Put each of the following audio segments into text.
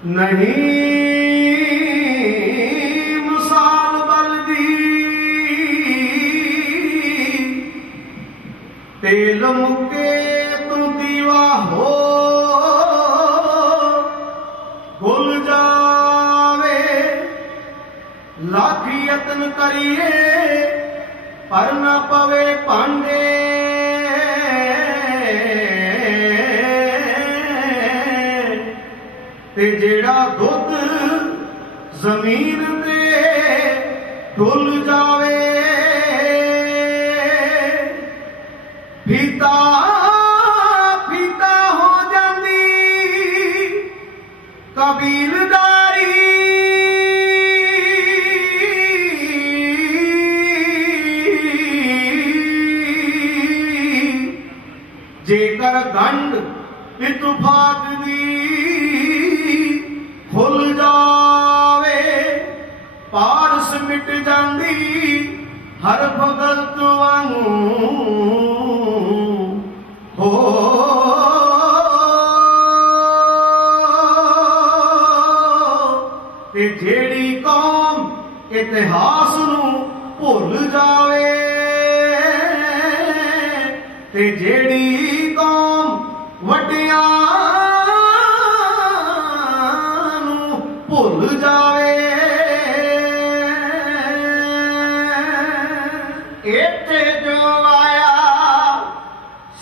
नहीं मिसाल बलदी तेल मुके तू दीवा हो भुल जावे लाख यत्न करिए पर न पवे पांडे ते जेड़ा दुध जमीन ते डुल जावे फीता फीता हो जाती कबीलदारी जेकर गंढ इतफाक दी खुल जावे पारस मिट जाती हर भगत वांगू हो ते जेड़ी कौम इतिहास नू भुल जावे ते जेड़ी कौम वड्डियां भुल जावे इत्थे जो आया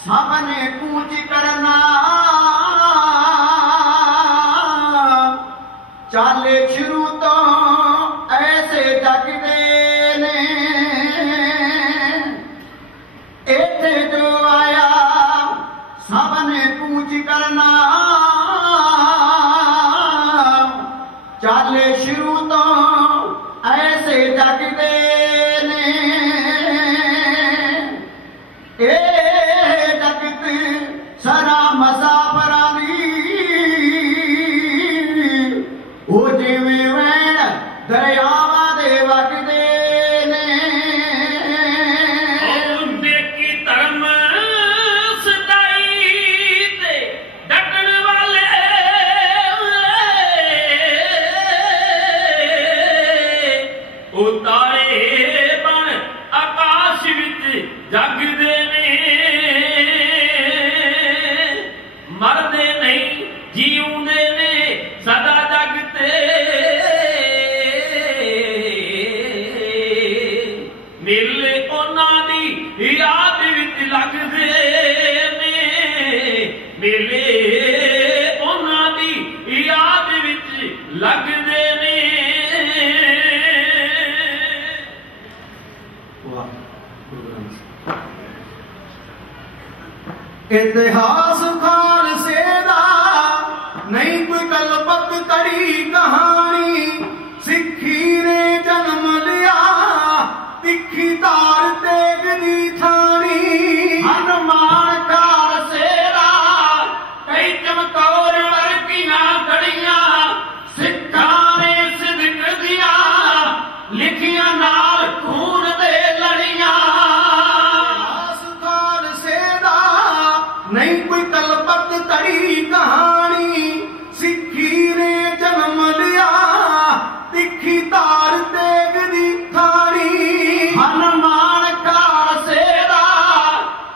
सबने कूच करना चाले शुरू तो ऐसे जगदे ने इत्थे जो आया सबने कूच करना चाले शुरू तो ऐसे जगदे ने ए जगत सरा मसाफरा दी ओ जिवें वैण दरियावां दे वगदे ने नेकी धर्म सदाई ते डटण वाले उतारे बन आकाश विच जगदे ने मरदे नहीं जीउंदे ने सदा जगते मेले उन्हां दी याद विच लगदे ने मेले उन्हां दी याद विच लगदे ने इतिहास खालसे दा नहीं कोई कल्पक कड़ी कहानी सिक्खी ने जन्म लिया तिखी तार तेग दी थानी हनुमान खालसे दा कई चमकौर वर्गियां घड़ियां सिक्खां ने सिदक दिया लिखियां नाल खून दे लड़ियां नहीं कोई कल्पक कड़ी कहानी सिक्खी ने जन्म लिया तिखी तार तेग दी थानी हनुमान खालसे दा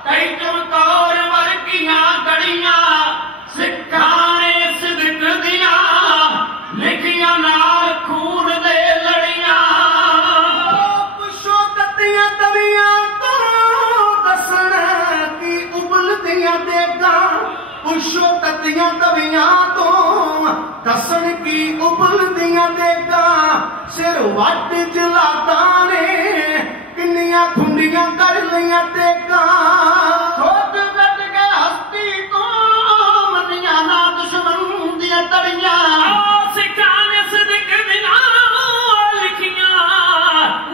कई चमकौर वर्गियां घड़ियां सिक्खां ने सिदक दिया लिखियां नाल खून दे लड़ियां पुछो ततियां तवियां तो दसन की उबलदियां देगा पुछो ततियां तवियां तो दसन की उबलदियां देगा सिर वट जलाता ने किन्नियां खुंडियां कर लियां तेगा खुद कट के हस्ती तो मनिया ना दुश्मन दियां तड़ियां सिक्खां ने सिदक दिया लिखियां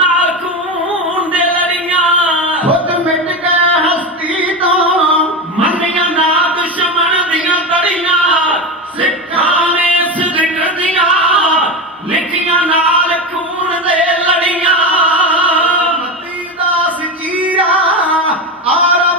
नाल खून दे लड़ियां खुद मिट गए हस्ती तो मनिया ना दुश्मन दियां तड़ियां सिक्खां ने सिदक दिया लिखियां नाल खून दे लड़ियां मती दास जीरा आरा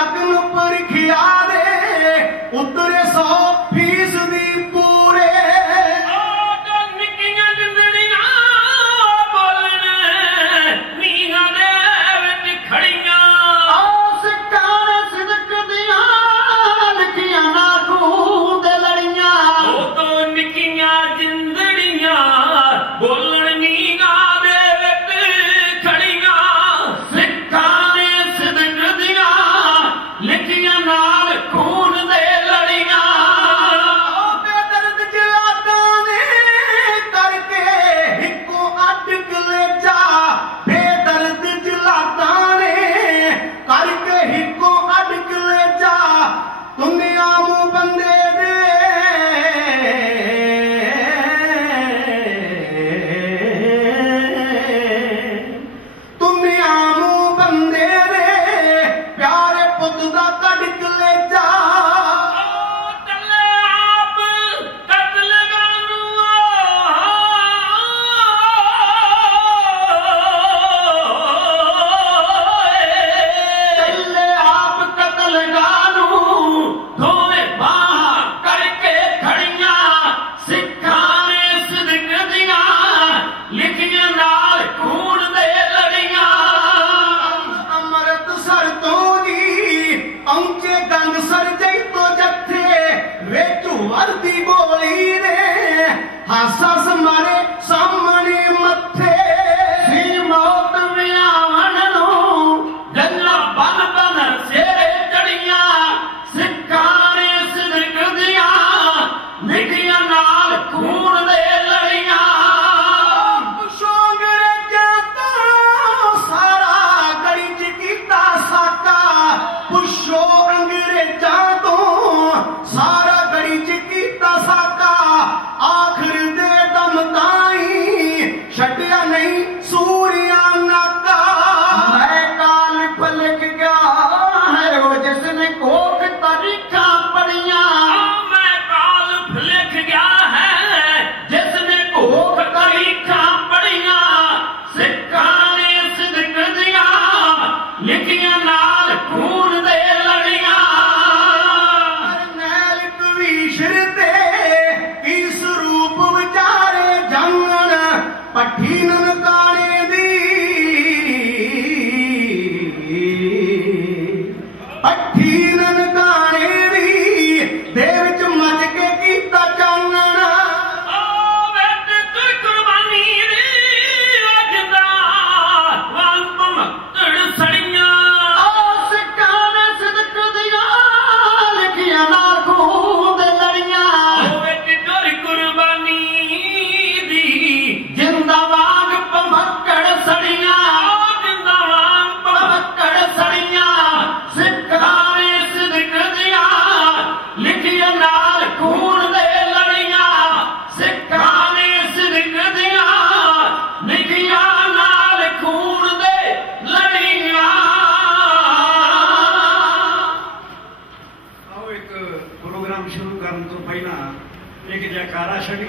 लगन परीक्षा दे उतरे 100% पूरे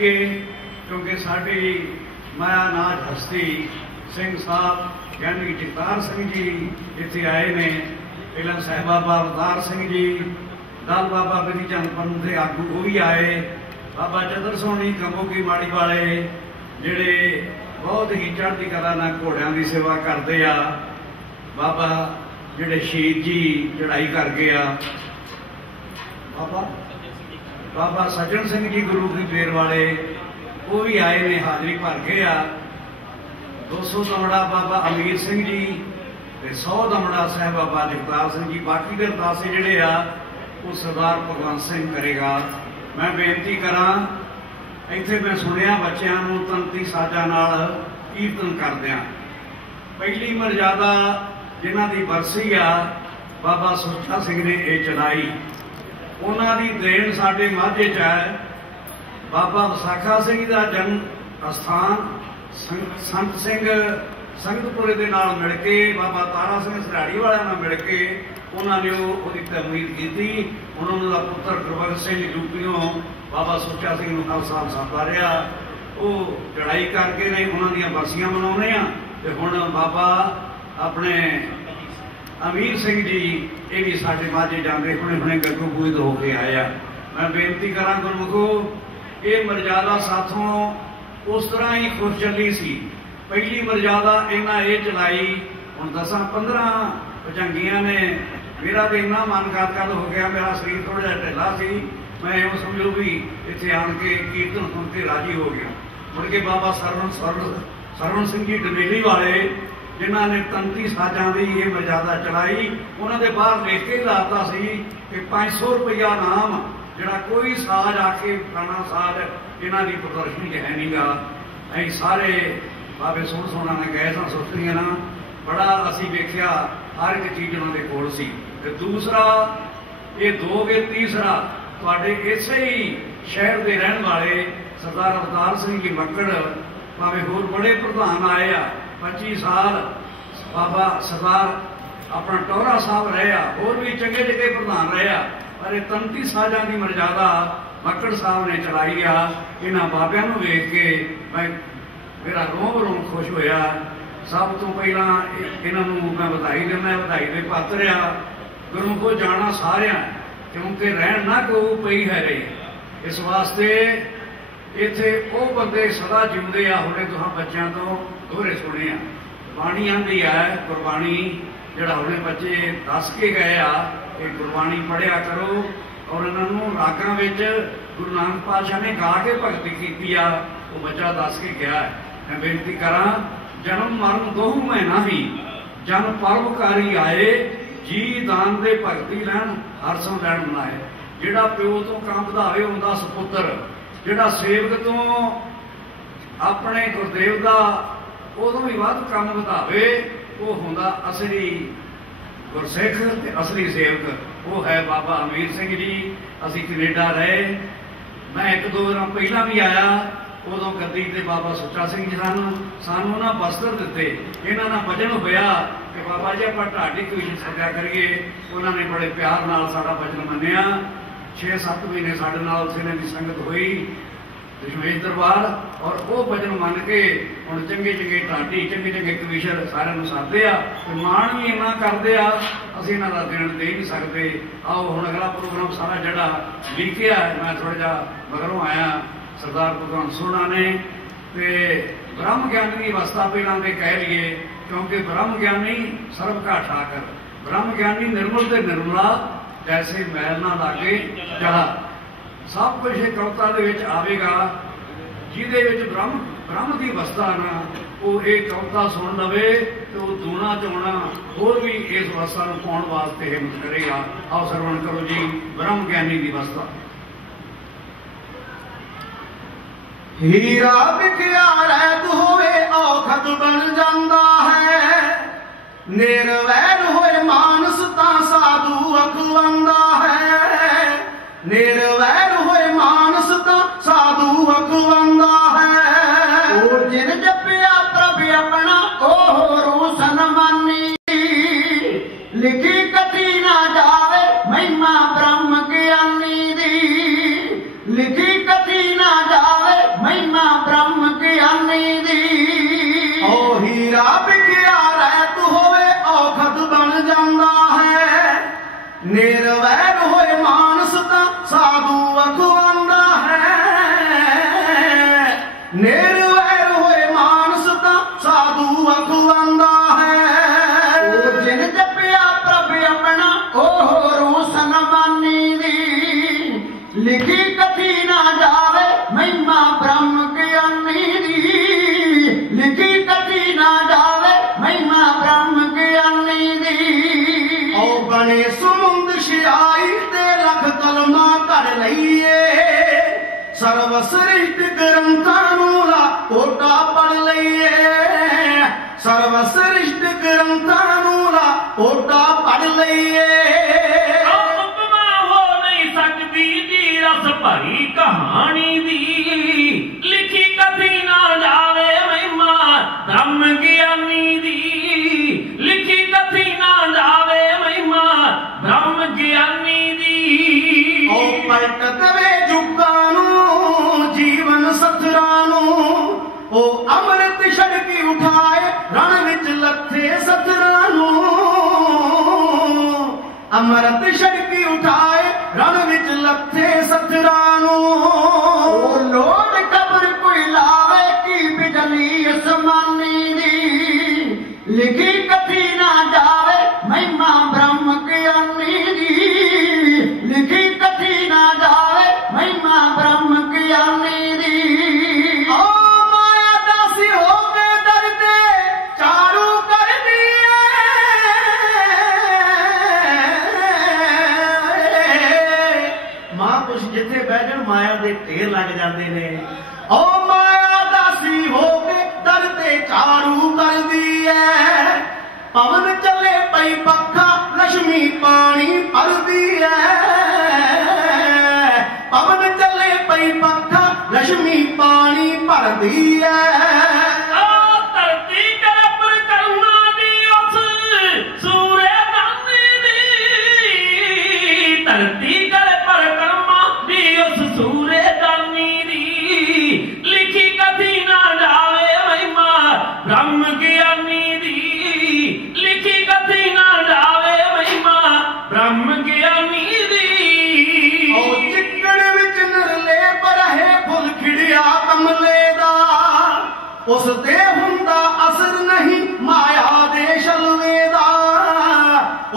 क्योंकि साड़ी माया नाज हस्ती सिंह साहब यानी जगतार सिंह जी इतने आए ने पहला साहिब बाबा अवतार सिंह जी दल बाबा बिधि चंद पंथ के आगू वो भी आए बाबा चतर सोनी कंबो की माड़ी वाले जेड़े बहुत ही चढ़ती कला ना घोड़िया की सेवा करते आ बाबा जेड़े शहीद जी चढ़ाई कर गए आ बाबा सज्जन सिंह जी गुरु की पेर वाले वो भी आए ने हाजरी भर गए आ 200 दमड़ा बाबा अमीर सिंह जी 100 दमड़ा साहब बाबा जगतार सिंह जी बाकी के अरदासे जिहड़े आ वो सरदार भगवंत सिंह करेगा। मैं बेनती करा इत्थे मैं सुनिया बच्चों को तंती साजा नाल कीर्तन करदिया पहली मर्यादा जिन्हां दी बरसी आ बाबा सुच्चा सिंह ने ये चढ़ाई उन्हां दी देन साडे माझे च है। बाबा विसाखा सिंह का जन्म स्थान संत सिंह संगतपुरे के नाल मिल के बाबा तारा सिंह सराड़ी वाले नाल मिल के उन्होंने उसकी तमीद की। उन्होंने पुत्र गुरबख्श सिंह यूपीओ बाबा सुच्चा सिंह को हर साल सादा रहा वो चढ़ाई करके नहीं उन्होंने बरसियां मनाने तो हुण बाबा अपने अमीर सिंह जी ये भी साढ़े माझे जाते हुणे हुणे गग्गू पूज होके आया। मैं बेनती करा गुरमुखो ये मर्यादा साथों उस तरह ही खुश चली सी। पहली मर्यादा इन्हें ये चलाई हुण 10-15 भजंगियां ने मेरा तो इन्ना मन गदगद हो गया, मेरा शरीर थोड़ा जिहा ढिला सी, मैं यूँ समझो भी इत्थे आन के कीर्तन सुन के राजी हो गया। मुड़ के बाबा सरवण सिंह जी डमेली वाले जिन्हों ने 33 साजां की ये मर्यादा चलाई, उन्होंने बाहर लिख के लाता सी कि 500 रुपया नाम जिहड़ा कोई साज आके फलाना साज इन्हों की प्रदर्शनी है नहीं गा। अं सारे बाबे सोहना ने गए सन सुस्तियां ना, बड़ा असी वेख्या हर एक चीज़ उन्होंने कोल सी। ते दूसरा ये दोगे, तीसरा तुहाडे इसे ही शहर के रहने वाले सरदार अवतार सिंह जी मक्कड़ भावें होर बड़े प्रधान आए आ, 25 साल बाबा सरदार अपना टौरा साहब रहे, होर भी चंगे चंगे प्रधान रहे, पर 33 सालों की मर्यादा मक्कड़ साहब ने चलाई आ। इन्होंने बाबिया वेख के मैं मेरा रोम रोम खुश होया। सब तो पहला इन्हों मैं बधाई देना, बधाई के पात्र आ। गुरमुखो जाना सारिया क्योंकि रहन ना को पई है रही, इस वास्ते इत्थे वो बंदे सदा जिंदे आ। हुणे तुहां बच्चों तो दोहरे सुने आ, बाणी आंदी है गुरबाणी जिहड़ा हुणे बच्चे दस के गए आ कि गुरबाणी पढ़िया करो, और इन्होंने रागां विच गुरु नानक पातशाह ने गा के भगती की आ, वो बच्चा दस के गया है। मैं बेनती करा जन्म मरण दोहू मैं ना ही जन परोपकारी आए, जी दान दे भगती लैन हर सम लैन मनाए। जिहड़ा प्यो तो काम ਵਧਾਵੇ ਹੁੰਦਾ सपुत्र, जिहड़ा सेवक तो अपने गुरदेव का उदों भी वध काम ਵਧਾਵੇ वो हुंदा असली गुरसिख ते असली सेवक, वो है बाबा अमीर सिंह जी। असी कनेडा रहे, मैं 1-2 दिन पहला भी आया, उदों गद्दी ते बाबा सुच्चा सिंह जी सानू ना वस्त्र दिते। इन्होंने वचन होया कि बाबा जी आप ढाडी कमीशन सद्या करिए। उन्होंने बड़े प्यार नाल साडा वचन मन्निया। 6-7 महीने साडे नाल उत्थे इन्हां दी संगत हुई दशमेश दरबार, और वो वचन मन के हुण चंगे चंगे ढाडी चंगे चंगे कमीशन सारिआं नूं साधे आ, ते माण भी इन्ना करदे आ, असीं इन्हां दा देण दे नहीं सकते। आओ हुण अगला प्रोग्राम सारा जिहड़ा लिखिआ मैं थोड़ा जिहा मगरों आया सरदार भगवंत सोहना ने, ते ब्रह्म ज्ञानी की अवस्था पहलां दे कह लीए, क्योंकि ब्रह्म ज्ञानी सर्व का ठाकर, ब्रह्म ज्ञानी निर्मल ते निर्मला जैसे मैल ना लागे जला। सब कुछ एक कविता दे विच आवेगा जिहदे विच ब्रह्म की अवस्था ना वो एक कविता सुन लवे तो दूना चौना होर भी इस अवस्था को पाउण वास्ते हिम्मत करेगा। आओ सरवण करो जी ब्रह्म ज्ञानी की अवस्था। हीरा विखिया रैत होए औखद बन जांदा है, निर्वैर होए मानस तां साधु अखवांदा है, निर्वैर होए मानस तां साधु अखवांदा है। ओ जिन जपिया प्रभ अपना ओह रोशन मानी, लिखी कथी ना जावे महिमा ब्रह्म ज्ञानी दी, लिखी कथी ना जावे महिमा ब्रह्म ज्ञानी दी। ओ हीरा बिखिया रैत होए औखद बन जांदा है, निर्वैर होए मानस तां साधु अखवांदा है, निर्वैर होए मानस तां साधु अखवांदा है। ओ जिन जपिया प्रभ अपना ओह रोशन मानी दी, लिखी कथी ना जावे महिमा ब्रह्म ज्ञानी दी, लिखी कथी ना जावे महिमा ब्रह्म ज्ञानी दी। ओ बने सुमुंद शियाई ते लख कलमा कर लईए, सर्वश्रेष्ठ ग्रंथां नूं ला ओटा पढ़ लईए, सर्वश्रेष्ठ ग्रंथां नूं ला ओटा पढ़ लईए। रस भरी कहानी दी, लिखी कथी ना जावे महिमा ब्रह्म ज्ञानी दी, लिखी कथी ना जावे महिमा ब्रह्म ज्ञानी दी। ओ पलट दवे जुगां नूं जीवन सथरां नूं, ओ अमृत छड़की उठाए रण विच लथे सथरां नूं, अमृत छड़की उठाए रण विच लथे सतरानू लोड खबर कोई लावे की बिजली असमानी दी लिखी कथी ना जावे महिमा ब्रह्म ज्ञानी दी लिखी कथी ना जावे महिमा ब्रह्म ज्ञानी दी ओ माया दासी हो के दर्दे चारू कर दिए महापुरुष जिथे बैठन माया दे ढेर लग जाते ने ओ माया दासी हो के दर्दे चारू कर दिए पवन चले पई पखा लक्ष्मी पानी भर दिए पवन चले पई पखा लक्ष्मी पानी भर दिए धरती करे परिक्रमा दी उस सूर्य गांधी दी धरती करे परिक्रमा दी उस सूर्य गांधी दी लिखी कथी ना जावे महिमा ब्रह्म ज्ञानी दी लिखी कथी ना जावे महिमा ब्रह्म ज्ञानी दी ओ चिक्कड़ विच नरले पर है फुल खिड़िया कमले दा उस ते हुंदा असर नहीं माया दे शलवे दा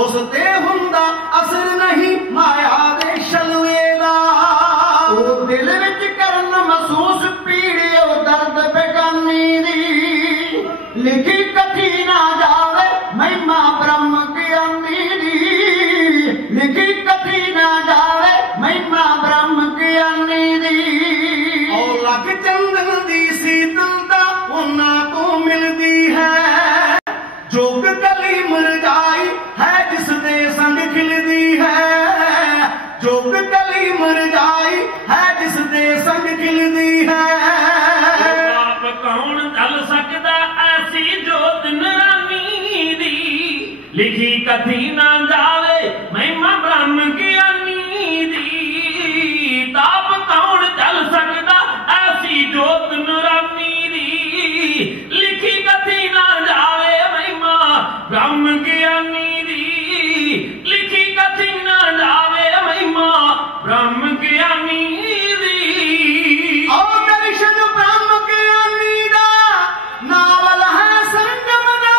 उस ते हुंदा असर नहीं माया दे शलवे दा ओ दिल विच करन महसूस पीड़ियो दर्द बेगानी दी लिखी कथी ना जावे महिमा ब्रह्म ज्ञानी दी लिखी कथी ना जावे महिमा ब्रह्म ज्ञानी दी ओ लख चंदन दी शीतलता उन्हां तो मिलदी है जोग कली मुरझाई है जिस दे संग खिलदी है जोग कली मुरझाई है जिस दे संग खिलदी है आप कौन चल सकदा ऐसी जोत नरानी दी लिखी कथी ना जावे महिमा ब्रह्म ज्ञानी दी ताप कौन चल सकदा ऐसी जोत नरानी दी लिखी कथी ना जावे महिमा ब्रह्म ज्ञानी दी लिखी कथी ना जावे महिमा ब्रह्म ज्ञानी दी ओ दर्शन ब्रह्म ज्ञानी दा नावल है संगम दा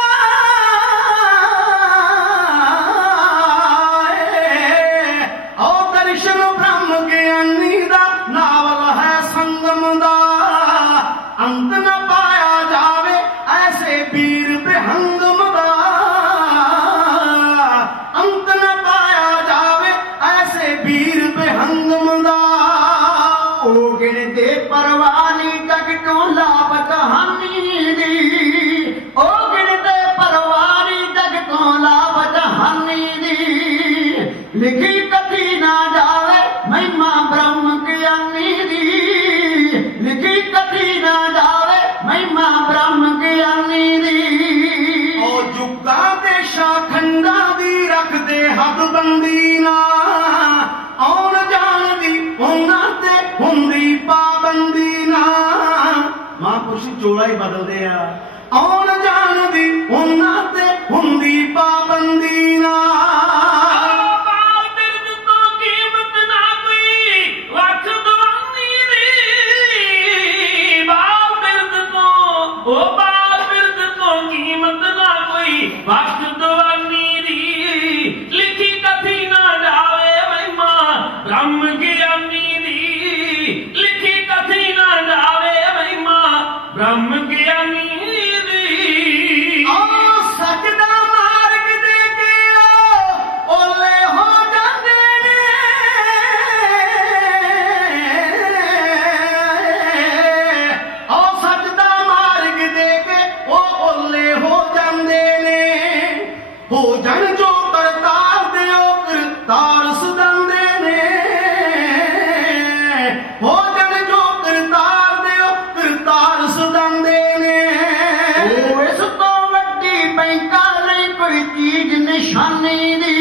ओ दर्शन ब्रह्म ज्ञानी दा नावल है संगम दा अंत न पाया जावे ऐसे वीर बेहंगम दा अंत न पाया जावे ऐसे वीर बेहंगम दा ओ गिनते परवानी जग तो लाभ कहानी दी ओ गिनते परवानी जग तो लाभ कहानी दी लिखी कथी ना जावे महिमा ब्रह्म ज्ञानी दी लिखी कथी ना जावे महिमा ब्रह्म ज्ञानी दी ओ जुगा दे शाखंडा दी रख दे हद बंदी ना आउण जाण दी उन्हां ते हुंदी पाबंदी ना महापुरुष चोला ही बदलदे आ आउण जाण दी उन्हां ते हुंदी पाबंदी ना बाल बिरद तो कीमत ना कोई वक्त दवानी दी बाल बिरद तो ओ बाल बिरद तो कीमत ना कोई वक्त दवानी दी लिखी कथी ना जावे महिमा ब्रह्म ज्ञानी दी लिखी कथी ना जावे महिमा ब्रह्म ज्ञानी दी ओ सजदा मार्ग दे के ओले हो जांदे ने ओ सजदा मार्ग दे के ओ ओले हो जांदे ने हो जन जो करतार दे ओ करतार सुदंदे ने हो जन जो करतार दे ओ करतार सुदंदे ने ओ इस तो वड्डी बैंका नहीं कोई चीज निशानी दी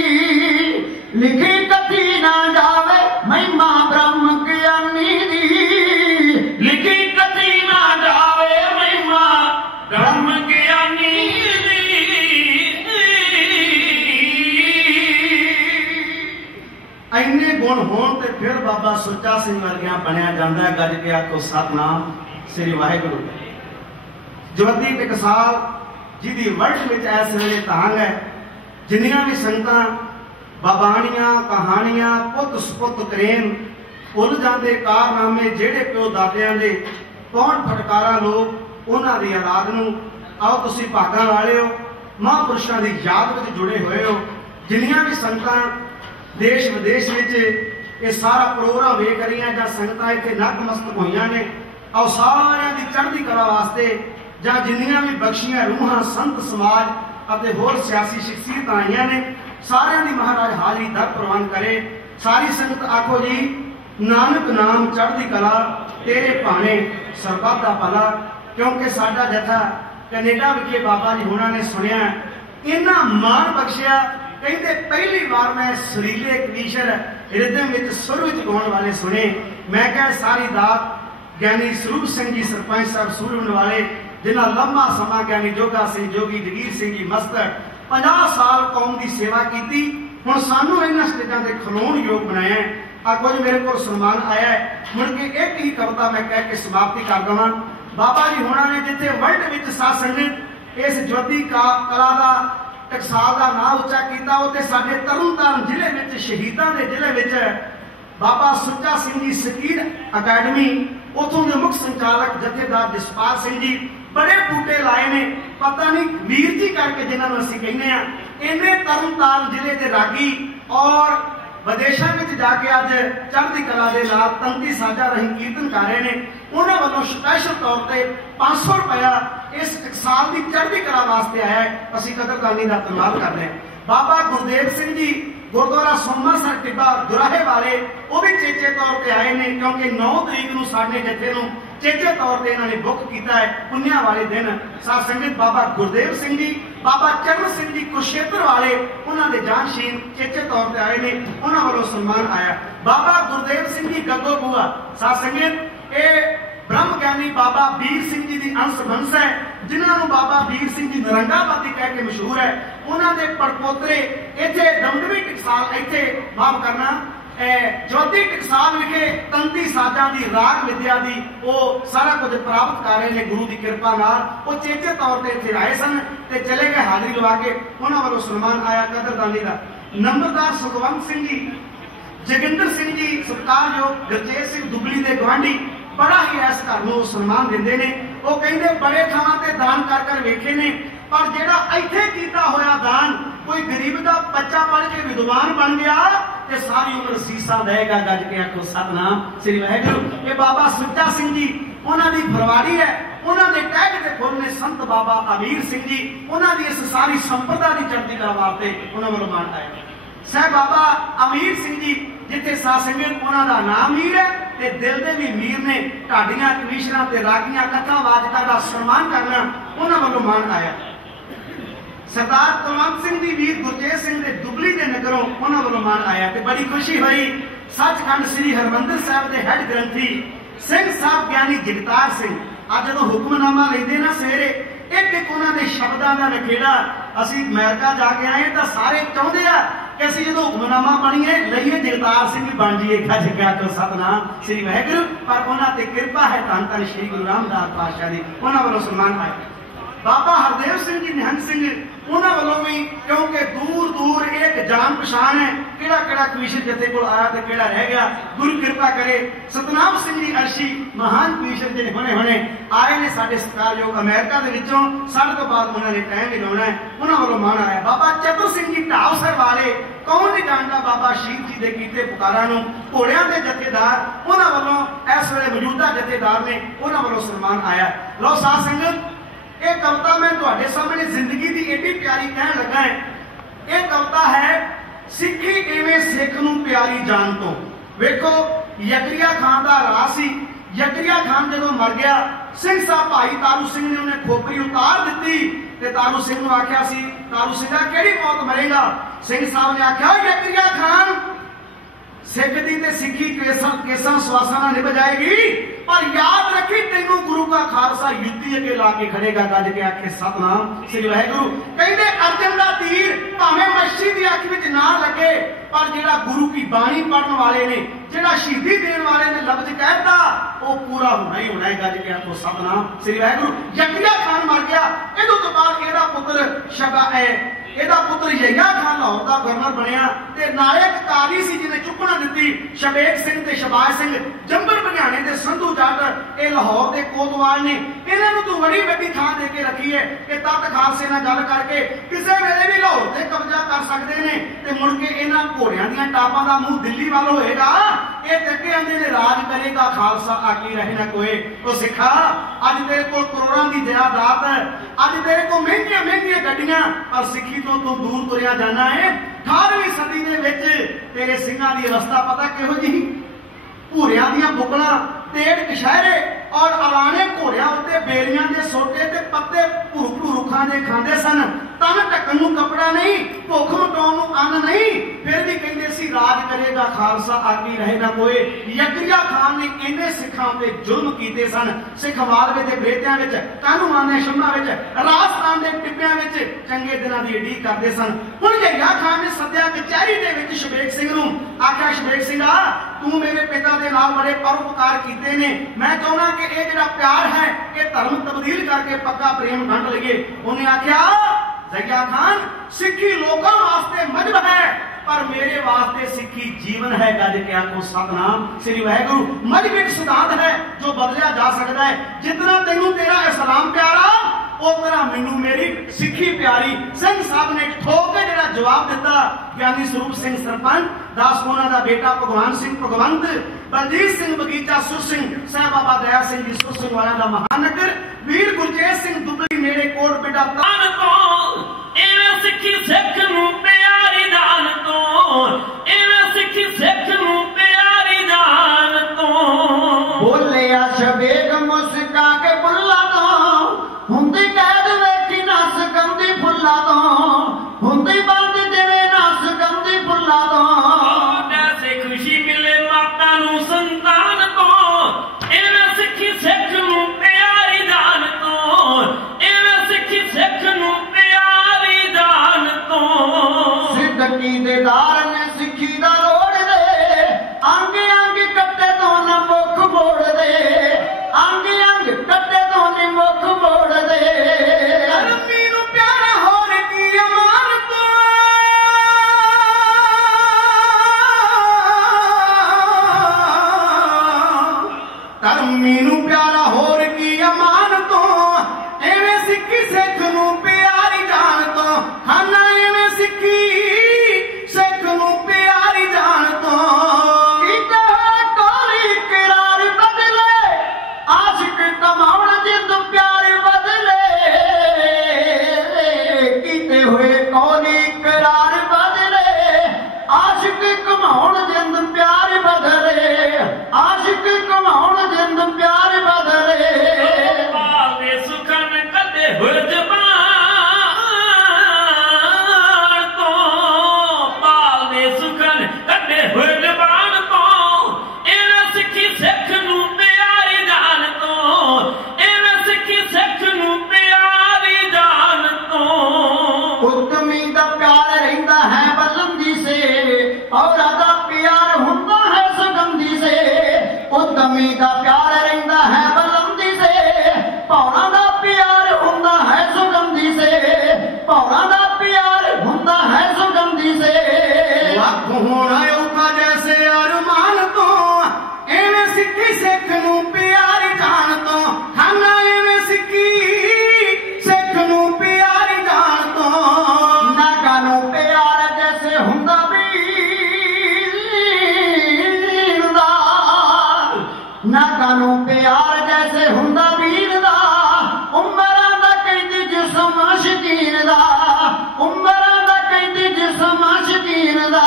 लिखी कथी ना जावे महिमा ब्रह्म ज्ञानी दी लिखी कथी ना जावे महिमा ब्रह्म ज्ञानी दी ਇੰਨੇ ਗੁਣ ਹੋਣ ਤੇ ਫਿਰ ਬਾਬਾ ਸੁੱਚਾ ਸਿੰਘ ਵਰਗਿਆਂ ਬਣਿਆ ਜਾਂਦਾ। ਗੱਜ ਕੇ ਆਖੋ ਸਤਨਾਮ ਸ੍ਰੀ ਵਾਹਿਗੁਰੂ। ਜਵੱਦੀ ਟਕਸਾਲ ਜਿਹਦੀ ਵਰਲਡ ਵਿੱਚ ਇਸ ਵੇਲੇ ਤਾਂਗ ਹੈ, ਜਿੰਨੀਆਂ ਵੀ ਸੰਗਤਾਂ ਬਾਬਾਣੀਆਂ ਕਹਾਣੀਆਂ ਪੁੱਤ ਸਪੁੱਤ ਕਰੇਨ ਭੁੱਲ ਜਾਂਦੇ ਕਾਰਨਾਮੇ ਜਿਹੜੇ ਪਿਓ ਦਾਦਿਆਂ ਦੇ ਕੌਣ ਫਟਕਾਰਾ ਲੋਕ ਉਹਨਾਂ ਦੀ ਔਲਾਦ ਨੂੰ। ਆਓ ਤੁਸੀਂ ਭਾਗਾਂ ਵਾਲੇ ਹੋ, ਮਹਾਂਪੁਰਸ਼ਾਂ ਦੀ ਯਾਦ ਵਿੱਚ ਜੁੜੇ ਹੋਏ ਹੋ। ਜਿੰਨੀਆਂ ਵੀ ਸੰਗਤਾਂ ਦੇਸ਼ ਵਿਦੇਸ਼ ਵਿੱਚ ਇਹ ਸਾਰਾ ਪ੍ਰੋਗਰਾਮ ਵੇਖ ਰਹੀਆਂ ਜਾਂ ਸੰਗਤਾਂ ਇੱਥੇ ਨਤਮਸਤਕ ਹੋਈਆਂ ਨੇ, ਆਓ ਸਾਰਿਆਂ ਦੀ ਚੜ੍ਹਦੀ ਕਲਾ ਵਾਸਤੇ ਜਾਂ ਜਿੰਨੀਆਂ ਵੀ ਬਖਸ਼ੀਆਂ ਰੂਹਾਂ ਸੰਤ ਸਮਾਜ ਅਤੇ ਹੋਰ ਸਿਆਸੀ ਸ਼ਖਸੀਅਤਾਂ ਆਈਆਂ ਨੇ, ਸਾਰਿਆਂ ਦੀ ਮਹਾਰਾਜ ਹਾਜ਼ਰੀ ਦਰ ਪ੍ਰਵਾਨ ਕਰੇ। ਸਾਰੀ ਸੰਗਤ ਆਖੋ ਜੀ ਨਾਨਕ ਨਾਮ ਚੜ੍ਹਦੀ ਕਲਾ ਤੇਰੇ ਭਾਣੇ ਸਰਬੱਤ ਦਾ ਭਲਾ। ਕਿਉਂਕਿ ਸਾਡਾ ਜਥਾ ਕੈਨੇਡਾ ਵਿਖੇ ਬਾਬਾ ਜੀ ਹੋਣਾ ਨੇ ਸੁਣਿਆ, ਇੰਨਾ ਮਾਣ ਬਖਸ਼ਿਆ। ਕਹਿੰਦੇ ਪਹਿਲੀ ਵਾਰ ਮੈਂ ਸੁਰੀਲੇ ਕਵੀਸ਼ਰ ਰਿਦਮ ਵਿੱਚ ਸੁਰ ਵਿੱਚ ਗਾਉਣ ਵਾਲੇ ਸੁਣੇ। ਮੈਂ ਕਿਹਾ ਸਾਰੀ ਦਾਤ ਗਿਆਨੀ ਸਰੂਪ ਸਿੰਘ ਜੀ ਸਰਪੰਚ ਸਾਹਿਬ ਸੂਰਮਨ ਵਾਲੇ, ਜਿਨ੍ਹਾਂ ਲੰਮਾ ਸਮਾਂ ਗਿਆਨੀ ਜੋਗਾ ਸਿੰਘ ਜੋਗੀ ਜਗੀਰ ਸਿੰਘ ਜੀ ਮਸਤਰ 50 ਸਾਲ ਕੌਮ ਦੀ ਸੇਵਾ ਕੀਤੀ, ਹੁਣ ਸਾਨੂੰ ਇਹਨਾਂ ਸਟੇਜਾਂ ਤੇ ਖਲੋਣ ਯੋਗ ਬਣਾਇਆ। ਆ ਕੁਝ ਮੇਰੇ ਕੋਲ ਸਨਮਾਨ ਆਇਆ ਹੈ। ਮੁੜ ਕੇ ਇੱਕ ਹੀ ਕਵਿਤਾ ਮੈਂ ਕਹਿ ਕੇ ਸਮਾਪਤੀ ਕਰ ਦਵਾਂ। ਬਾਬਾ ਜੀ ਹੋਣਾ ਨੇ ਜਿੱਥੇ ਵਰਲਡ ਵਿੱਚ ਸਾਧ ਸੰਗਤ ਇਸ ਜਵੱਦੀ ਕਲਾ ਦਾ ਟਕਸਾਲ ਦਾ ਨਾਂ ਉੱਚਾ ਕੀਤਾ, ਉੱਥੇ ਸਾਡੇ ਤਰਨਤਾਰਨ ਜ਼ਿਲ੍ਹੇ ਵਿੱਚ ਸ਼ਹੀਦਾਂ ਦੇ ਜ਼ਿਲ੍ਹੇ ਵਿੱਚ ਬਾਬਾ ਸੁੱਚਾ ਸਿੰਘ ਜੀ ਸਕੀਡ ਅਕੈਡਮੀ, ਉੱਥੋਂ ਦੇ ਮੁੱਖ ਸੰਚਾਲਕ ਜਥੇਦਾਰ ਜਸਪਾਲ ਸਿੰਘ ਜੀ ਬੜੇ ਬੂਟੇ ਲਾਏ ਨੇ। ਪਤਾ ਨਹੀਂ ਵੀਰ ਜੀ ਕਰਕੇ ਜਿਨ੍ਹਾਂ ਨੂੰ ਅਸੀਂ ਕਹਿੰਦੇ ਆ, ਇੰਨੇ ਤਰਨਤਾਰਨ ਜ਼ਿਲ੍ਹੇ ਦੇ ਰਾਗੀ ਔਰ ਵਿਦੇਸ਼ਾਂ ਵਿੱਚ ਜਾ ਕੇ ਅੱਜ ਚੜ੍ਹਦੀ ਕਲਾ ਦੇ ਨਾਲ ਤੰਤੀ ਸਾਜਾ ਰਹੀ ਕੀਰਤਨ ਕਰ ਰਹੇ ਨੇ। ਉਹਨਾਂ ਵੱਲੋਂ ਸਪੈਸ਼ਲ ਤੌਰ ਤੇ 500 ਰੁਪਇਆ ਇਸ ਟਕਸਾਲ ਦੀ ਚੜ੍ਹਦੀ ਕਲਾ ਵਾਸਤੇ ਆਇਆ ਹੈ। ਅਸੀਂ ਕਦਰਦਾਨੀ ਦਾ ਧੰਨਵਾਦ ਕਰਦੇ ਹਾਂ। ਬਾਬਾ ਗੁਰਦੇਵ ਸਿੰਘ ਜੀ ਗੁਰਦੁਆਰਾ ਸੋਮਰਸਰ ਟਿੱਬਾ ਦੁਰਾਹੇ ਵਾਲੇ, ਉਹ ਵੀ ਚੇਚੇ ਤੌਰ ਤੇ ਆਏ ਨੇ, ਕਿਉਂਕਿ 9 ਤਰੀਕ ਨੂੰ ਸਾਡੇ ਜਥੇ ਨੂੰ ਚੇਚੇ ਤੌਰ ਤੇ ਇਹਨਾਂ ਨੇ ਬੁੱਕ ਕੀਤਾ ਹੈ, ਪੁੰਨਿਆ ਵਾਲੇ ਦਿਨ। ਸਾਧ ਸੰਗਤ ਬਾਬਾ ਗੁਰਦੇਵ ਸਿੰਘ ਜੀ, ਬਾਬਾ ਚਰਨ ਸਿੰਘ ਜੀ ਕੁਰਸ਼ੇਤਰ ਵਾਲੇ, ਉਹਨਾਂ ਦੇ ਜਾਨਸ਼ੀਨ ਚੇਚੇ ਤੌਰ ਤੇ ਆਏ ਨੇ, ਉਹਨਾਂ ਵੱਲੋਂ ਸਨਮਾਨ ਆਇਆ। ਬਾਬਾ ਗੁਰਦੇਵ ਸਿੰਘ ਜੀ ਗੱਗੋ ਬੂਆ, ਸਾਧ ਸੰਗਤ ਇਹ ਬ੍ਰਹਮ ਗਿਆਨੀ ਬਾਬਾ ਵੀਰ ਸਿੰਘ ਜੀ ਦੀ ਅੰਸ਼ ਬੰਸ ਹੈ, ਜਿਨ੍ਹਾਂ ਨੂੰ ਬਾਬਾ ਵੀਰ ਸਿੰਘ ਜੀ ਨਰੰਗਾਬਾਦੀ ਕਹਿ ਕੇ ਮਸ਼ਹੂਰ ਹੈ। ਉਹਨਾਂ ਦੇ ਪੜਪੋਤਰੇ ਇੱਥੇ ਦਮਦਮੀ ਟਕਸਾਲ, ਇੱਥੇ ਮਾਫ ਕਰਨਾ ਜਵੱਦੀ ਟਕਸਾਲ ਵਿਖੇ ਤੰਤੀ ਸਾਜਾਂ ਦੀ ਰਾਗ ਵਿਦਿਆ ਦੀ ਉਹ ਸਾਰਾ ਕੁਝ ਪ੍ਰਾਪਤ ਕਰ ਰਹੇ ਨੇ ਗੁਰੂ ਦੀ ਕਿਰਪਾ ਨਾਲ। ਉਹ ਚੇਚੇ ਤੌਰ ਤੇ ਇੱਥੇ ਆਏ ਸਨ ਤੇ ਚਲੇ ਗਏ ਹਾਜ਼ਰੀ ਲਵਾ ਕੇ। ਉਹਨਾਂ ਵੱਲੋਂ ਸਨਮਾਨ ਆਇਆ ਕਦਰਦਾਨੀ ਦਾ। ਨੰਬਰਦਾਰ ਸੁਖਵੰਤ ਸਿੰਘ ਜੀ, ਜੋਗਿੰਦਰ ਸਿੰਘ ਜੀ ਸਤਿਕਾਰਯੋਗ ਗੁਰਚੇਤ ਸਿੰਘ ਦੁਗਲੀ ਦੇ ਗੁਆਂਢੀ, ਬੜਾ ਹੀ ਇਸ ਘਰ ਨੂੰ ਸਨਮਾਨ ਦਿੰਦੇ ਨੇ। ਉਹ ਕਹਿੰਦੇ ਬੜੇ ਥਾਵਾਂ ਤੇ ਦਾਨ ਕਰ ਵੇਖੇ ਨੇ, ਪਰ ਜਿਹੜਾ ਇੱਥੇ ਕੀਤਾ ਹੋਇਆ ਦਾਨ, ਕੋਈ ਗਰੀਬ ਦਾ ਬੱਚਾ ਪੜ੍ਹ ਕੇ ਵਿਦਵਾਨ ਬਣ ਗਿਆ ਤੇ ਸਾਰੀ ਉਮਰ ਸੀਸਾਂ ਦੇਗਾ। ਗੱਜ ਕੇ ਆਖੋ ਸਤਨਾਮ ਸ੍ਰੀ ਵਾਹਿਗੁਰੂ। ਇਹ ਬਾਬਾ ਸੁੱਚਾ ਸਿੰਘ ਜੀ, ਉਹਨਾਂ ਦੀ ਫਰਵਾੜੀ ਹੈ, ਉਹਨਾਂ ਦੇ ਟੈਗ ਤੇ ਫੁੱਲ ਨੇ ਸੰਤ ਬਾਬਾ ਅਮੀਰ ਸਿੰਘ ਜੀ, ਉਹਨਾਂ ਦੀ ਇਸ ਸਾਰੀ ਸੰਪਰਦਾ ਦੀ ਚੜ੍ਹਦੀ ਕਲਾ ਵਾਸਤੇ ਉਹਨਾਂ ਵੱਲੋਂ ਮਾਣ ਆਇਆ। ਸਹਿ ਬਾਬਾ ਅਮੀਰ ਸਿੰਘ ਜੀ, ਜਿੱਥੇ ਸਾਧ ਸੰਗਤ ਉਹਨਾਂ ਦਾ ਨਾਮ ਮੀਰ ਹੈ ਤੇ ਦਿਲ ਦੇ ਵੀ ਮੀਰ ਨੇ। ਢਾਡੀਆਂ ਕਵੀਸ਼ਰਾਂ ਤੇ ਰਾਗੀਆਂ ਕਥਾ ਵਾਚਕਾਂ ਦਾ ਸਨਮਾਨ ਕਰਨਾ ਉਹਨਾਂ ਵੱਲੋਂ ਮਾਣ ਆਇਆ। ਸਰਦਾਰ ਕੁਲਵੰਤ ਸਿੰਘ ਜੀ ਵੀਰ ਗੁਰਚੇਤ ਸਿੰਘ ਦੇ ਦੁਗਲੀ ਦੇ ਨਗਰੋਂ, ਉਹਨਾਂ ਵੱਲੋਂ ਮਾਣ ਆਇਆ ਤੇ ਬੜੀ ਖੁਸ਼ੀ ਹੋਈ। ਸੱਚਖੰਡ ਸ੍ਰੀ ਹਰਿਮੰਦਰ ਸਾਹਿਬ ਦੇ ਹੈਡ ਗ੍ਰੰਥੀ ਸਿੰਘ ਸਾਹਿਬ ਗਿਆਨੀ ਜਗਤਾਰ ਸਿੰਘ ਅੱਜ ਜਦੋਂ ਹੁਕਮਨਾਮਾ ਲੈਂਦੇ ਨਾ ਸਵੇਰੇ, ਇੱਕ ਉਹਨਾਂ ਦੇ ਸ਼ਬਦਾਂ ਦਾ ਨਖੇੜਾ। ਅਸੀਂ ਅਮਰੀਕਾ ਜਾ ਕੇ ਆਏ ਤਾਂ ਸਾਰੇ ਚਾਹੁੰਦੇ ਆ ਕਿ ਅਸੀਂ ਜਦੋਂ ਹੁਕਮਨਾਮਾ ਬਣੀਏ ਲਈਏ ਜਗਤਾਰ ਸਿੰਘ ਵੀ ਬਣ ਜਾਈਏ। ਗੱਜ ਕੇ ਆਖੋ ਸਤਨਾਮ ਸ੍ਰੀ ਵਾਹਿਗੁਰੂ। ਪਰ ਉਹਨਾਂ ਤੇ ਕਿਰਪਾ ਹੈ ਧੰਨ ਧੰਨ ਸ੍ਰੀ ਗੁਰੂ ਰਾਮਦਾਸ ਪਾਤਸ਼ਾਹ ਦੀ, ਉਹਨਾਂ ਵੱਲੋਂ ਸਨਮਾਨ ਆਇਆ। ਬਾਬਾ ਹਰਦੇਵ ਸਿੰਘ ਜੀ ਨਿਹੰਗ ਸਿੰਘ, ਉਹਨਾਂ ਵੱਲੋਂ ਵੀ, ਕਿਉਂਕਿ ਦੂਰ ਦੂਰ ਇੱਕ ਜਾਣ ਪਛਾਣ ਹੈ ਕਿਹੜਾ ਕਵੀਸ਼ਰ ਜਥੇ ਕੋਲ ਆਇਆ ਤੇ ਕਿਹੜਾ ਰਹਿ ਗਿਆ। ਗੁਰੂ ਕਿਰਪਾ ਕਰੇ। ਸਤਨਾਮ ਸਿੰਘ ਜੀ ਅਰਸ਼ੀ ਮਹਾਨ ਕਵੀਸ਼ਰ ਜਿਹੜੇ ਹੁਣੇ ਆਏ ਨੇ ਸਾਡੇ ਸਤਿਕਾਰਯੋਗ ਅਮਰੀਕਾ ਦੇ ਵਿੱਚੋਂ, ਸਾਡੇ ਤੋਂ ਬਾਅਦ ਉਹਨਾਂ ਨੇ ਟਾਈਮ ਵੀ ਲਾਉਣਾ ਹੈ, ਉਹਨਾਂ ਵੱਲੋਂ ਮਾਣ ਆਇਆ। ਬਾਬਾ ਚਤੁਰ ਸਿੰਘ ਜੀ ਢਾਵਸਰ ਵਾਲੇ, ਕੌਣ ਨਹੀਂ ਜਾਣਦਾ ਬਾਬਾ ਸ਼ਹੀਦ ਜੀ ਦੇ ਕੀਤੇ ਪੁਕਾਰਾਂ ਨੂੰ। ਘੋੜਿਆਂ ਦੇ ਜਥੇਦਾਰ, ਉਹਨਾਂ ਵੱਲੋਂ ਇਸ ਵੇਲੇ ਮੌਜੂਦਾ ਜਥੇਦਾਰ ਨੇ, ਉਹਨਾਂ ਵੱਲੋਂ ਸਨਮਾਨ ਆਇਆ। ਲੋ ਸਾਧ ਸੰਗਤ, ਇਹ ਕਵਿਤਾ ਮੈਂ ਤੁਹਾਡੇ ਸਾਹਮਣੇ ਜ਼ਿੰਦਗੀ ਦੀ ਏਡੀ ਪਿਆਰੀ ਕਹਿਣ ਲੱਗਾ ਹੈ। ਇਹ ਕਵਿਤਾ ਹੈ ਸਿੱਖੀ ਕਿਵੇਂ ਸਿੱਖ ਨੂੰ ਪਿਆਰੀ ਜਾਨ ਤੋਂ। ਵੇਖੋ ਯਕਰੀਆ ਖਾਨ ਦਾ ਰਾਜ ਸੀ। ਯਕਰੀਆ ਖਾਨ ਜਦੋਂ ਮਰ ਗਿਆ, ਸਿੰਘ ਸਾਹਿਬ ਭਾਈ ਤਾਰੂ ਸਿੰਘ ਨੇ ਉਹਨੇ ਖੋਪਰੀ ਉਤਾਰ ਦਿੱਤੀ ਤੇ ਤਾਰੂ ਸਿੰਘ ਨੂੰ ਆਖਿਆ ਸੀ, ਤਾਰੂ ਸਿੰਘਾ ਕਿਹੜੀ ਮੌਤ ਮਰੇਗਾ? ਸਿੰਘ ਸਾਹਿਬ ਨੇ ਆਖਿਆ ਯਕਰੀਆ ਖਾਨ सिख दी ते सिखी केसां सवासां नाल निभ जाएगी, पर याद रखी तेनू गुरु का खालसा युद्धि अगे ला के खड़ेगा। गज के आखे सतनाम श्री वाहिगुरु। कहते अर्जन का तीर भावें मच्छी की अख विच ना लगे, पर जेड़ा गुरु की बाणी पढ़न वाले ने, जेड़ा शहीदी देने वाले ने लफ्ज कहता, वो पूरा होना ही होना है। गज के आखो सतनाम श्री वाहिगुरु। यकिया खान मर गया, इदों तो बाद एदा पुत्र शबा है, ਇਹਦਾ ਪੁੱਤਰ ਯਹੀਆ ਖਾਨ ਲਾਹੌਰ ਦਾ ਗਵਰਨਰ ਬਣਿਆ ਤੇ ਨਾਇਕ ਕਾਲੀ ਸੀ ਜਿਹਨੇ ਚੁੱਕਣਾ ਦਿੱਤੀ ਸ਼ਬੇਗ ਸਿੰਘ ਤੇ ਸ਼ਬਾਜ਼ ਸਿੰਘ ਜੰਬਰ ਬਨਿਆਣੇ ਦੇ ਸੰਧੂ ਜੱਟ ਇਹ ਲਾਹੌਰ ਦੇ ਕੋਤਵਾਲ ਨੇ। ਇਹਨਾਂ ਨੂੰ ਤੂੰ ਬੜੀ ਵੱਡੀ ਥਾਂ ਦੇ ਕੇ ਰੱਖੀ ਹੈ ਕਿ ਤਖਤ ਖਾਲਸੇ ਨਾਲ ਗੱਲ ਕਰਕੇ ਕਿਸੇ ਵੇਲੇ ਵੀ ਲਾਹੌਰ ਤੇ ਕਬਜ਼ਾ ਕਰ ਸਕਦੇ ਨੇ ਤੇ ਮੁੜ ਕੇ ਇਹਨਾਂ ਘੋੜਿਆਂ ਦੀਆਂ ਟਾਪਾਂ ਦਾ ਮੂੰਹ ਦਿੱਲੀ ਵੱਲ ਹੋਏਗਾ। ਇਹ ਤੇ ਅੱਗੇ ਆਂਦੇ ਨੇ ਰਾਜ ਕਰੇਗਾ ਖਾਲਸਾ ਆਕੀ ਰਹੇ ਨਾ ਕੋਏ। ਉਹ ਸਿੱਖਾ ਅੱਜ ਤੇਰੇ ਕੋਲ ਕਰੋੜਾਂ ਦੀ ਜਾਇਦਾਦ ਹੈ, ਅੱਜ ਤੇਰੇ ਕੋਲ ਮਹਿੰਗੀਆਂ ਮਹਿੰਗੀਆਂ ਗੱਡੀਆਂ, ਪਰ ਸਿੱਖੀ ਤੋਂ ਤੂੰ ਦੂਰ ਤੁਰਿਆ ਜਾਣਾ ਹੈ। 18ਵੀਂ ਸਦੀ ਦੇ ਵਿੱਚ ਤੇਰੇ ਸਿੰਘਾਂ ਦੀ ਅਵਸਥਾ ਪਤਾ ਕਿਹੋ ਜਿਹੀ? ਭੂਰਿਆਂ ਦੀਆਂ ਬੁਕਲਾਂ, ਤੇੜ ਕਸ਼ਹਿਰੇ ਔਰ ਅਲਾਣੇ ਘੋੜਿਆਂ ਉੱਤੇ ਬੇਰੀਆਂ ਦੇ ਸੋਟੇ ਤੇ ਪੱਤੇ ਭੁਰੂ ਰੁੱਖਾਂ ਦੇ ਖਾਂਦੇ ਸਨ। ਤਨ ਢੱਕਣ ਨੂੰ ਕੱਪੜਾ ਨਹੀਂ, ਭੁੱਖ ਮਿਟਾਉਣ ਨੂੰ ਅੰਨ ਨਹੀਂ, ਫਿਰ ਵੀ ਕਹਿੰਦੇ ਸੀ ਰਾਜ ਕਰੇਗਾ ਖਾਲਸਾ ਆਕੀ ਰਹੇ ਨਾ ਕੋਏ। ਯਕਰੀਆ ਖਾਨ ਨੇ ਇੰਨੇ ਸਿੱਖਾਂ ਤੇ ਜ਼ੁਲਮ ਕੀਤੇ ਸਨ। ਸਿੱਖ ਮਾਲਵੇ ਦੇ ਬਰੇਤਿਆਂ ਵਿੱਚ, ਕਾਨੂੰਮਾਨ ਦੇ ਸ਼ੰਭਾਂ ਵਿੱਚ, ਰਾਜਸਥਾਨ ਦੇ ਟਿੱਬਿਆਂ ਵਿੱਚ ਚੰਗੇ ਦਿਨਾਂ ਦੀ ਉਡੀਕ ਕਰਦੇ ਸਨ। ਹੁਣ ਯਹੀਆ ਖਾਨ ਨੇ ਸੱਦਿਆ ਕਚਹਿਰੀ ਦੇ ਵਿੱਚ ਸ਼ਬੇਗ ਸਿੰਘ ਨੂੰ, ਆਖਿਆ ਸ਼ਬੇਗ ਸਿੰਘਾ ਤੂੰ ਮੇਰੇ ਪਿਤਾ ਦੇ ਨਾਲ ਬੜੇ ਪਰਉਪਕਾਰ ਕੀਤੇ ਨੇ, ਮੈਂ ਚਾਹੁੰਦਾ ਕਿ ਇਹ ਜਿਹੜਾ ਪਿਆਰ ਹੈ ਇਹ ਧਰਮ ਤਬਦੀਲ ਕਰਕੇ ਪੱਕਾ ਪ੍ਰੇਮ ਵੰਡ ਲਈਏ। ਉਹਨੇ ਆਖਿਆ ਯਹੀਆ ਖਾਨ ਸਿੱਖੀ ਲੋਕਾਂ ਵਾਸਤੇ ਮਜ਼ਹਬ ਹੈ, पर मेरे वास्ते सिक्खी जीवन है। गज के आखो सतनाम श्री वाहिगुरु। मजहब एक सिद्धांत है जो बदलिया जा सकता है। जितना तेनू तेरा इस्लाम प्यारा उतना मैनू मेरी सिक्खी प्यारी। सिंह साहब ने ठोक के जरा जवाब दिता। ज्ञानी स्वरूप सिंह सरपंच, दास मोहना का बेटा भगवान सिंह भगवंत, बलजीत सिंह बगीचा सुर सिंह, साहब बाबा दया सिंह जी सुर सिंह वाला का महानगर, वीर गुरजेत सिंह दुबली मेरे कोट बेटा सिक्खी सिख नूं प्यारी जान तो, इवें सिक्खी सिख नूं प्यारी जान तो। बोलिया शबेग मुस्का के बुल्ला तो, हुंदी कैद वेखी नस गंदी फुल्ला तो, हुंदी बंद जिवें नस गंदी फुल्ला तो। जैसे खुशी मिले माता नूं संतान तो, इवें सिक्खी सिख नूं प्यारी जान तो, इवें सिक्खी सिख नूं सिद्धकी दे दार ने सिक्खी दा लोड़ दे, अंग अंग कट्टे तो न मुख मोड़ दे, अंग अंग कट्टे तो न मुख मोड़ दे। धर्मी नू प्यारा होर की अमान तो, धर्मी नू प्यारा होर की अमान तो, एवें सिक्खी सिख नू प्यारी जान तो। खाना एवें सिक्खी सिख नू प्यारी जान तो। कीते होए कोली करार बदले, आशिक कमाउण जिंद प्यार बदले। कीते होए कोली करार बदले, आशिक कमाउण जिंद प्यार बदले, आशिक कमाउण जिंद प्यार बदले। पाले सुखन कदे हुए जबान तो, पाले सुखन कदे हुए जबान तो, इवें सिक्खी सिख नूं प्यारी जान तो, इवें सिक्खी सिख नूं प्यारी जान तो। उत्तमी दा प्यार रहिंदा है बलंदी से, औरा दा प्यार हुंदा है सुगंधी से। उत्तमी दा प्यार रहिंदा है बलंदी से, पौरा दा प्यार हुंदा है सुगंधी से, पौरा दा प्यार हुंदा है सुगंधी से। लख होना औखा जैसे अरमान तो, एवें सिक्खी सिख नूं प्यारी जान तो। खाना एवें सिक्खी सिख नूं प्यारी जान तो। नागा नूं प्यार जैसे हुंदा वीर दा, नागा नूं प्यार जैसे हुंदा वीर दा। उमरां दा कहदी जिस्म शकीर दा, उमरां दा कहदी जिस्म शकीर दा।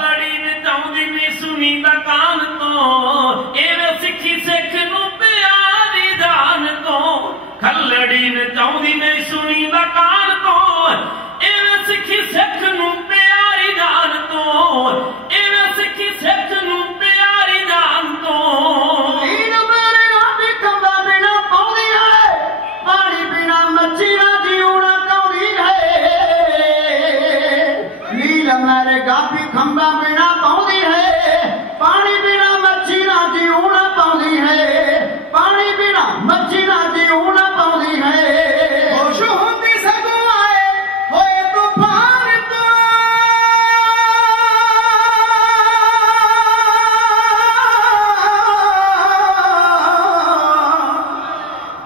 लड़ी ने चाउंदी ने सुनी दा कान तो, एवें सिक्खी सिख नूं प्यारी जान तो। खलड़ी ने चाउंदी ने सुनी दा कान तो, एवें सिक्खी सिख नूं प्यारी जान तो, एवें सिक्खी खंबा बिना पाउंदी है, पानी बिना मच्छी ना जीऊना पाउंदी है, पानी बिना मच्छी ना जीऊना पाउंदी है। होश हुंदी सगों आए होए तूफान तो,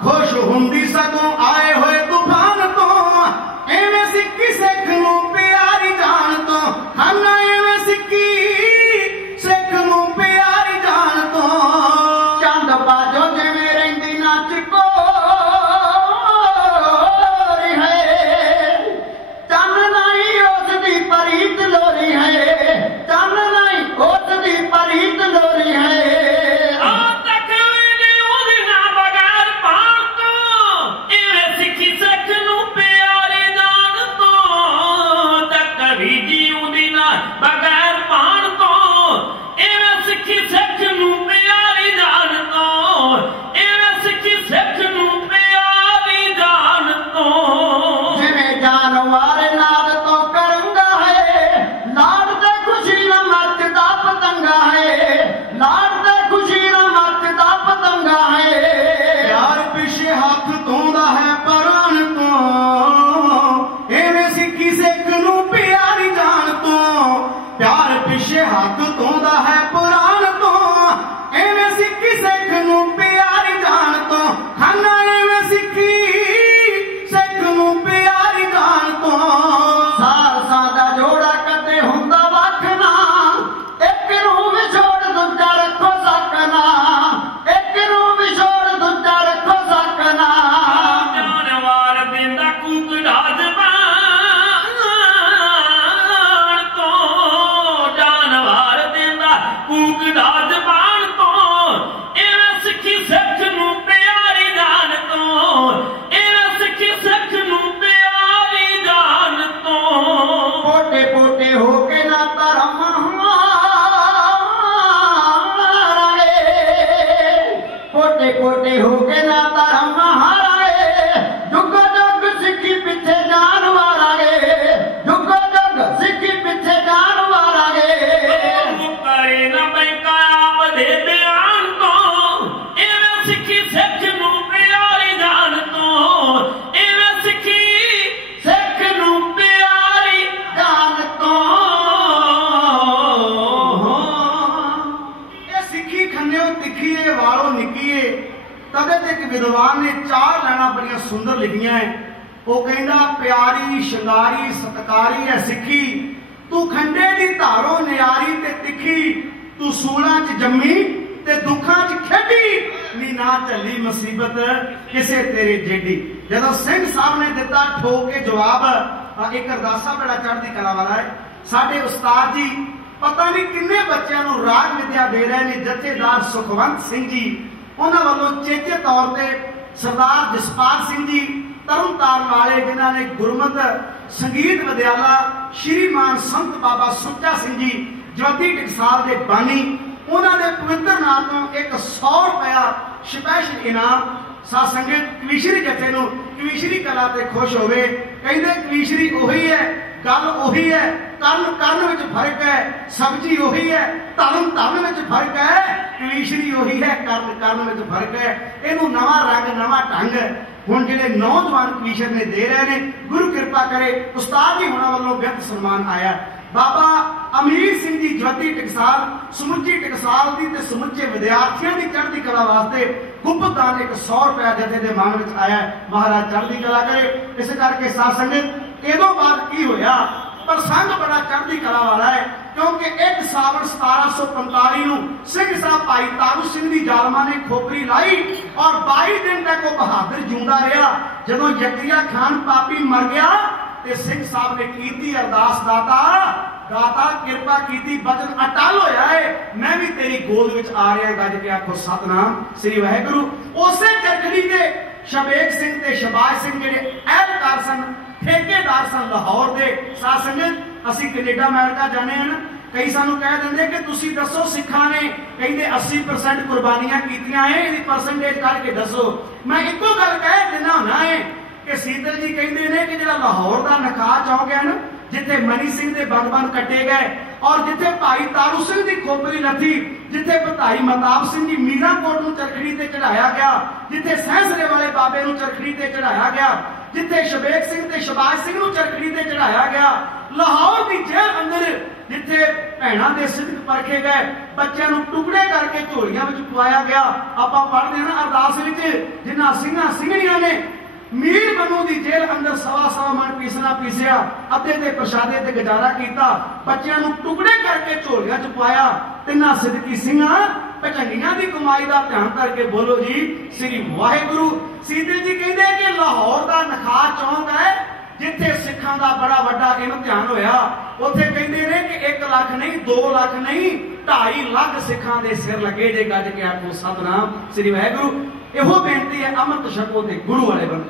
खुश हुंदी सगों आए होए तूफान तो, एवें सिक्की सिख नूं प्यारी जान तो, खाना एवें सिक्की सिख नूं प्यारी जान तो। चंद बाजो जिवें रहिंदी नच कोरी है, चंद नहीं उसदी परीत लोरी है, चंद नहीं उसदी परीत लोरी है। हाथ धोंदा है पुराण तो, एवें सिक्की सिख नूं प्यारी जान तो, खाना एवें सिक्की सिख नूं प्यारी जान तो। सारसां दा जोड़ा कदे हुंदा वख ना, एक नूं विछोड़ दूजा रखो सकना, एक नूं विछोड़ दूजा रखो सकना। जानवार दिंदा कुकड़ा कुकड़ा जबान तो, एवें सिक्खी सिख नूं प्यारी जान तो, एवें सिक्खी सिख नूं प्यारी जान तो। पोटे पोटे होके ना धर्म हाराए, पोटे पोटे होके ना धर्म हाराए, जुगो जुग सिक्खी पिछे जान वाराए, जुगो जुग सिक्खी पिछे जान वाराए। मुकरे ना बैंका आप दे बयान तो, एवें सिक्खी सिख नूं प्यारी जान तो, एवें सिक्खी सिख नूं प्यारी जान तो। ये सिक्खी खन्नेओ तिखीए वालों निकीए। तदे ते एक विद्वान ने 4 लाइनां बड़ियां सुंदर लिखियां है। वो कहंदा प्यारी शंगारी सत्कारी है सिक्खी, तू खंडे दी धारों न्यारी ते तिखी, तू सूलां च जम्मी ते दुखां च खेडी, नी ना झली मुसीबत किसे तेरे जेडी। जदों सिंह साहब ने दिता ठोक के जवाब, एक अरदासा बड़ा चढ़दी कला वाला है। साडे उस्ताद जी पता नहीं किन्ने बच्चों नूं राग विद्या दे रहे हैं। जथेदार सुखवंत सिंह जी उन्हां वल्लों चेचे तौर पे सरदार जसपाल सिंह जी तरनताਰਨ वाले, जिन्हां ने गुरमत संगीत विद्याला श्रीमान संत बाबा सुच्चा सिंह जी ज्योति टकसाल के बानी, उन्होंने पवित्र नाम तो एक 100 रुपया स्पैशल इनाम सा संगत कवीशरी जथे नूं कवीशरी कला ते खुश होवे। कहंदे कवीशरी उही है, गल उही है, कर्म करन विच फर्क है, सब्जी उही है, धर्म धर्म विच फर्क है, कवीशरी उही है, कर्म करन विच फर्क है। इहनूं नवां रंग नवां ढंग हुण जिहड़े नौजवान कवीशर ने दे रहे हैं, गुरु कृपा करे उस्ताद जी हुणां वल्लों व्यक्त सन्मान आया। बाबा अमीर सिंह जी ज्योति टकसाल समुची टकसाल की ते समुचे विद्यार्थियों की चढ़ती कला वास्ते गुप्तदान एक 100 रुपया जथे के मान में आया। महाराज चढ़ती कला करे। इस करके साध संगत इदों बाद की होया, प्रसंग बड़ा चढ़ती कला वाला है, क्योंकि 1 सावन 1745 नूं सिंह साहब भाई तारू सिंह की जालमा ने खोपरी लाई और 22 दिन तक वो बहादुर जिंदा रहा। जदों यकिया खान पापी मर गया ते सिंह साहब ने कीती अरदास, दाता दाता कृपा कीती बचन अटल होया है, मैं भी तेरी गोद विच आ रहा। गज के आखो सतनाम श्री वाहिगुरु। उसे चरखड़ी ते शबेग सिंह ते शबाज सिंह जिहड़े एहलकार सन, ठेकेदार सन लाहौर दे। साध संगत असी कनेडा अमेरिका जाने हैं, कई सानू कह देंगे कि तुसी दसो सिखा ने कहते 80% कुर्बानियां कीतियां है, इहदी परसेंटेज करके दसो। मैं एको गल कह देना होना है कि सीतल जी कहते हैं कि जो लाहौर का नकाह चौक है ना, जिथे मनी सिंह के बगबन कटे गए और जिथे भाई तारू सिंह की खोपरी लथी, जिथे भाई महताब सिंह जी मीराकोट नूं चरखड़ी ते चढ़ाया गया, जिथे सहसरे वाले बाबे नूं चरखड़ी ते चढ़ाया गया, जिथे शबेक सिंह ते शबाज सिंह नूं चरखड़ी ते चढ़ाया गया, लाहौर की जेल अंदर जिथे भैणां दे सिदक परखे गए, बच्चों नूं टुकड़े करके झोलियां विच पवाया गया। आपां पढ़दे हां अरदास विच जिन्हां सिंघां सिंघणियां ने मीर बनू की जेल अंदर सवा मन पीसना पीसिया, अद्धे दे प्रशादे ते गुजारा किया, बच्चों नूं टुकड़े करके झोलियां च पाया। तिन्हां सिदकी सिंघां भजंगियां की कमाई का ध्यान करके बोलो जी श्री वाहिगुरु। सीधे जी कहते कि लाहौर का नखा चौंक है जिथे सिखां का बड़ा वड्डा इम्तिहान होया। उत्थे कहते ने कि 1 लाख नहीं 2 लाख नहीं 2.5 लाख सिखां दे सिर लगे जे गज के आखो सतनाम श्री वाहिगुरु। ਇਹੋ ਬੇਨਤੀ ਹੈ, ਅੰਮ੍ਰਿਤ ਛਕੋ ਤੇ ਗੁਰੂ ਵਾਲੇ ਬਣੋ।